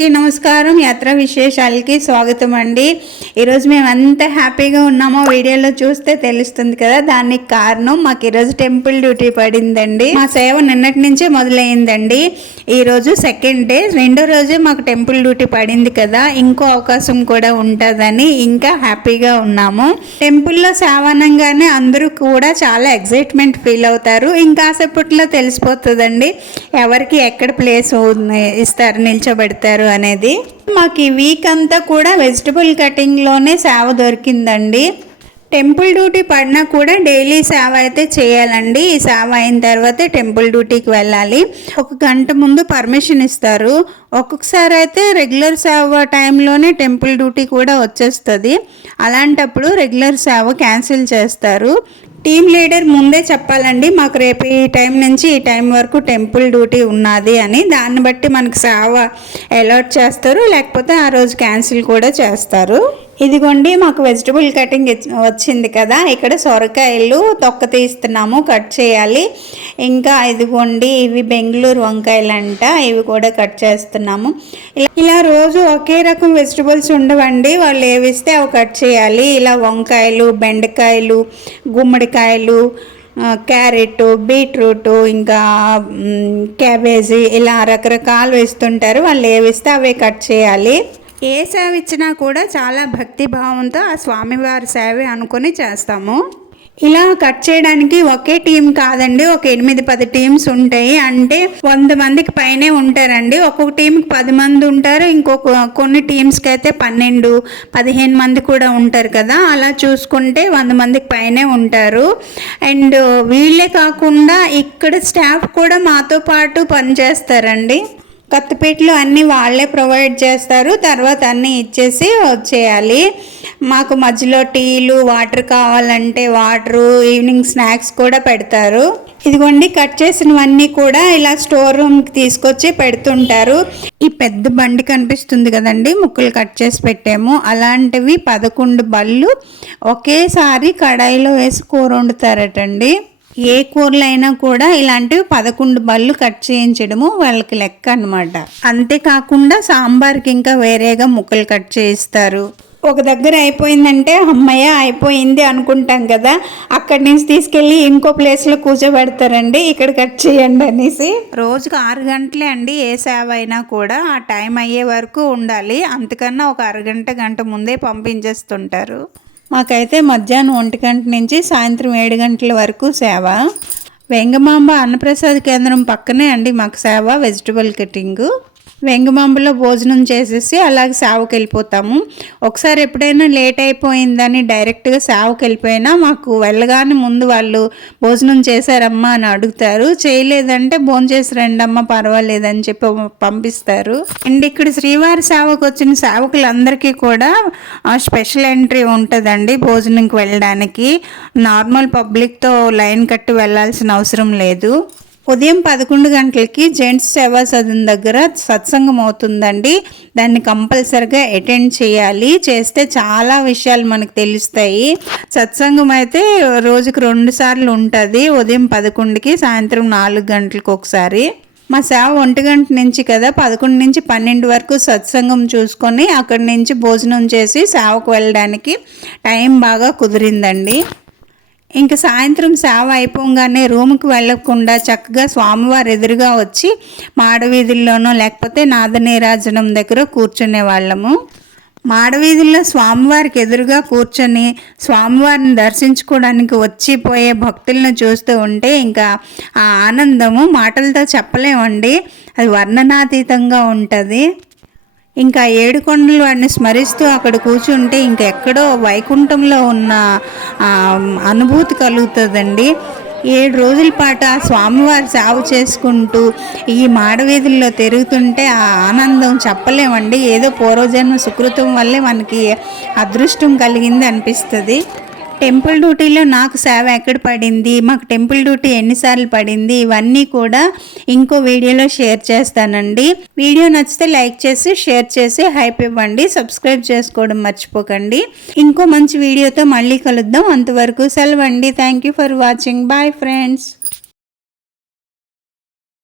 అందరికీ నమస్కారం. యాత్ర విశేషాలకి స్వాగతం అండి. ఈరోజు మేము ఎంత హ్యాపీగా ఉన్నామో వీడియోలో చూస్తే తెలుస్తుంది కదా దానికి కారణం మాకు ఈరోజు టెంపుల్ డ్యూటీ పడిందండి. మా సేవ నిన్నటి నుంచే మొదలైందండి. ఈరోజు సెకండ్ డే రెండో రోజే మాకు టెంపుల్ డ్యూటీ పడింది కదా ఇంకో అవకాశం కూడా ఉంటుందని ఇంకా హ్యాపీగా ఉన్నాము. టెంపుల్లో సేవ అందరూ కూడా చాలా ఎగ్జైట్మెంట్ ఫీల్ అవుతారు. ఇంకాసేపట్లో తెలిసిపోతుందండి ఎవరికి ఎక్కడ ప్లేస్ ఇస్తారు నిల్చోబెడతారు అనేది మాకు ఈ వీక్ అంతా కూడా వెజిటబుల్ కటింగ్లోనే సేవ దొరికిందండి. టెంపుల్ డ్యూటీ పడినా కూడా డైలీ సేవ అయితే చేయాలండి. ఈ సేవ అయిన తర్వాతే టెంపుల్ డ్యూటీకి వెళ్ళాలి. ఒక గంట ముందు పర్మిషన్ ఇస్తారు. ఒక్కొక్కసారి అయితే రెగ్యులర్ సేవ టైంలోనే టెంపుల్ డ్యూటీ కూడా వచ్చేస్తుంది. అలాంటప్పుడు రెగ్యులర్ సేవ క్యాన్సిల్ చేస్తారు. టీమ్ లీడర్ ముందే చెప్పాలండి మాకు రేపు ఈ టైం నుంచి ఈ టైం వరకు టెంపుల్ డ్యూటీ ఉన్నది అని. దాన్ని బట్టి మనకు సేవ అలర్ట్ చేస్తారు లేకపోతే ఆ రోజు క్యాన్సిల్ కూడా చేస్తారు. ఇదిగోండి మాకు వెజిటబుల్ కటింగ్ వచ్చింది కదా. ఇక్కడ సొరకాయలు తొక్క తీస్తున్నాము కట్ చేయాలి. ఇంకా ఇదిగోండి ఇవి బెంగళూరు వంకాయలు అంట ఇవి కూడా కట్ చేస్తున్నాము. ఇలా రోజు ఒకే రకం వెజిటబుల్స్ ఉండవండి. వాళ్ళు ఏవిస్తే అవి కట్ చేయాలి. ఇలా వంకాయలు బెండకాయలు గుమ్మడికాయలు క్యారెట్ బీట్రూట్ ఇంకా క్యాబేజీ ఇలా రకరకాలు వేస్తుంటారు. వాళ్ళు ఏవిస్తే అవే కట్ చేయాలి. ఏ సేవ ఇచ్చినా కూడా చాలా భక్తి భావంతో ఆ స్వామివారి సేవే అనుకొని చేస్తాము. ఇలా కట్ చేయడానికి ఒకే టీం కాదండి ఒక ఎనిమిది పది టీమ్స్ ఉంటాయి. అంటే వంద మందికి పైనే ఉంటారండి. ఒక్కొక్క టీంకి పది మంది ఉంటారు ఇంకొక కొన్ని టీమ్స్కి అయితే పన్నెండు పదిహేను మంది కూడా ఉంటారు కదా. అలా చూసుకుంటే వంద మందికి పైనే ఉంటారు. అండ్ వీళ్ళే కాకుండా ఇక్కడ స్టాఫ్ కూడా మాతో పాటు పనిచేస్తారండి. కత్తిపీటలు అన్నీ వాళ్ళే ప్రొవైడ్ చేస్తారు. తర్వాత అన్నీ ఇచ్చేసి వచ్చేయాలి. మాకు మధ్యలో టీలు వాటర్ కావాలంటే వాటరు ఈవినింగ్ స్నాక్స్ కూడా పెడతారు. ఇదిగోండి కట్ చేసినవన్నీ కూడా ఇలా స్టోర్ రూమ్కి తీసుకొచ్చి పెడుతుంటారు. ఈ పెద్ద బండి కనిపిస్తుంది కదండి ముక్కలు కట్ చేసి పెట్టాము. అలాంటివి పదకొండు బళ్ళు ఒకేసారి కడాయిలో వేసి కూర వండుతారటండి. ఏ కూరలైనా కూడా ఇలాంటివి పదకొండు బళ్ళు కట్ చేయించడము వాళ్ళకి లెక్క అనమాట అంతేకాకుండా సాంబార్కి ఇంకా వేరేగా ముక్కలు కట్ చేయిస్తారు. ఒక దగ్గర అయిపోయిందంటే అమ్మయ్య అయిపోయింది అనుకుంటాం కదా అక్కడి నుంచి తీసుకెళ్ళి ఇంకో ప్లేస్లో కూర్చోబెడతారండి ఇక్కడ కట్ చేయండి అనేసి. రోజుకు ఆరు గంటలే అండి ఏ సేవ అయినా కూడా ఆ టైం అయ్యే వరకు ఉండాలి. అంతకన్నా ఒక అరగంట గంట ముందే పంపించేస్తుంటారు. మాకైతే మధ్యాహ్నం ఒంటి గంట నుంచి సాయంత్రం ఏడు గంటల వరకు సేవ. వెంగమాంబ అన్నప్రసాద్ కేంద్రం పక్కనే అండి మాకు సేవ వెజిటబుల్ కటింగు. వెంగమాంబలో భోజనం చేసేసి అలాగే సేవకి వెళ్ళిపోతాము ఒకసారి ఎప్పుడైనా లేట్ అయిపోయిందని డైరెక్ట్గా సేవకి వెళ్ళిపోయినా మాకు వెళ్ళగానే ముందు వాళ్ళు భోజనం చేశారమ్మా అని అడుగుతారు. చేయలేదంటే భోజనం చేసి రండమ్మా పర్వాలేదని చెప్పి పంపిస్తారు. అండ్ ఇక్కడ శ్రీవారి సేవకు వచ్చిన సేవకులందరికీ కూడా ఆ, స్పెషల్ ఎంట్రీ ఉంటుందండి భోజనంకి వెళ్ళడానికి. నార్మల్ పబ్లిక్తో లైన్ కట్టి వెళ్ళాల్సిన అవసరం లేదు. ఉదయం పదకొండు గంటలకి జెంట్స్ సేవా సదన్ దగ్గర సత్సంగం అవుతుందండి. దాన్ని కంపల్సరిగా అటెండ్ చేయాలి. చేస్తే చాలా విషయాలు మనకు తెలుస్తాయి. సత్సంగం అయితే రోజుకు రెండు సార్లు ఉంటుంది. ఉదయం పదకొండుకి సాయంత్రం నాలుగు గంటలకు ఒకసారి. మా సేవ ఒంటి గంట నుంచి కదా పదకొండు నుంచి పన్నెండు వరకు సత్సంగం చూసుకొని అక్కడి నుంచి భోజనం చేసి సేవకు వెళ్ళడానికి టైం బాగా కుదిరిందండి. ఇంక సాయంత్రం సేవ అయిపోగానే రూమ్కి వెళ్ళకుండా చక్కగా స్వామివారి ఎదురుగా వచ్చి మాడవీధుల్లోనో లేకపోతే నాదనీరాజనం దగ్గర కూర్చునే వాళ్ళము. మాడవీధుల్లో స్వామివారికి ఎదురుగా కూర్చొని స్వామివారిని దర్శించుకోవడానికి వచ్చిపోయే భక్తులను చూస్తూ ఉంటే ఇంకా ఆ ఆనందము మాటలతో చెప్పలేమండి. అది వర్ణనాతీతంగా ఉంటుంది. ఇంకా ఏడు కొండలు వాడిని స్మరిస్తూ అక్కడ కూర్చుంటే ఇంకెక్కడో వైకుంఠంలో ఉన్న అనుభూతి కలుగుతుందండి. ఏడు రోజుల పాటు ఆ స్వామివారి సేవ చేసుకుంటూ ఈ మాడవీధుల్లో తిరుగుతుంటే ఆ ఆనందం చెప్పలేమండి. ఏదో పూర్వజన్మ సుకృతం వల్లే మనకి అదృష్టం కలిగింది అనిపిస్తుంది. టెంపుల్ డ్యూటీలో నాకు సేవ ఎక్కడ పడింది మాకు టెంపుల్ డ్యూటీ ఎన్నిసార్లు పడింది ఇవన్నీ కూడా ఇంకో వీడియోలో షేర్ చేస్తానండి. వీడియో నచ్చితే లైక్ చేసి షేర్ చేసి హైప్ ఇవ్వండి. సబ్స్క్రైబ్ చేసుకోవడం మర్చిపోకండి. ఇంకో మంచి వీడియోతో మళ్ళీ కలుద్దాం. అంతవరకు సెలవండి. Thank you for watching bye friends